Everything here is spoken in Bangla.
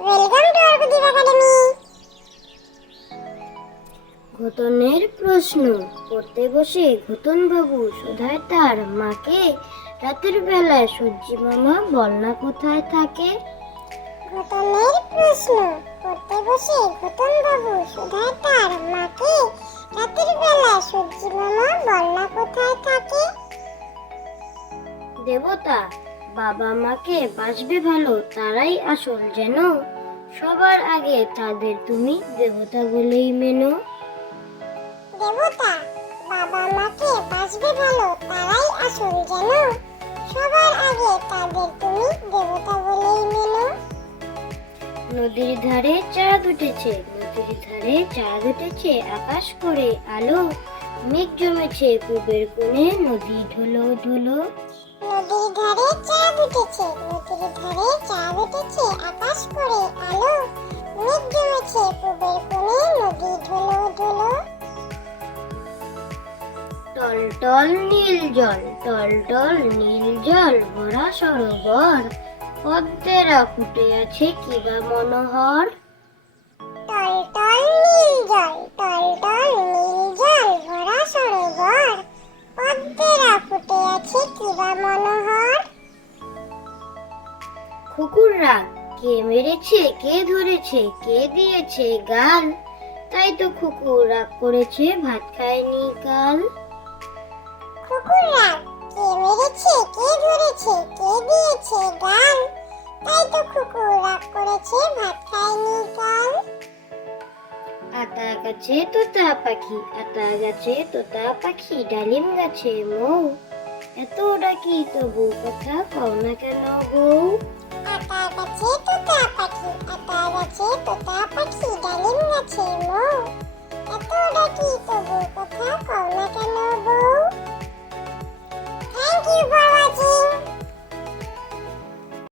ঘটনের প্রশ্ন পড়তে বসে ঘটন বাবু শোধায় তার মাকে রাতের বেলায় সূর্যি মামা বলনা কোথায় থাকে ঘটনের প্রশ্ন করতে বসে ঘটন বাবু শোধায় তার মাকে রাতের বেলায় সূর্যি মামা বলনা কোথায় থাকে দেবতা বাবা মাকে বাঁচবে ভালো তারাই আসল যেন সবার আগে তাদের তুমি দেবতা বলেই মেনো দেবতা বাবা মাকে ভালো তারাই আসল যেন সবার আগে তাদের তুমি দেবতা বলেই মেনো নদীর ধারে চাঁদ উঠেছে নদীর ধারে চাঁদ উঠেছে আকাশ করে আলো মেঘ জমেছে পূবের কোণে নদী ঢোলো ঢোলো নদীর ধারে চাঁদ উঠেছে নদীর ধারে চাঁদ উঠেছে আকাশ করে আলো মেঘ জমেছে পূবের কোণে নদী ধুলো ধুলো টল টল নীল জল টল টল নীল জল ভরা সরোবর পদ্মেরা ফুটে আছে কিবা মনোহর টল টল হীরা মনোহর খুকুর কে মেরেছে কে ধরেছে কে দিয়েছে গাল তাই তো কুকুর রাগ করেছে ভাত খায়নি কাল খুকুর রাগ কে মেরেছে কে ধরেছে কে দিয়েছে গাল তাই তো খুকু রাগ করেছে ভাত খায়নি কাল আতা গাছে তোতা পাখি আতা গাছে তোতা পাখি ডালিম গাছে মৌ এতটা কি তবু কথা কও না কেন বউ আটা আছে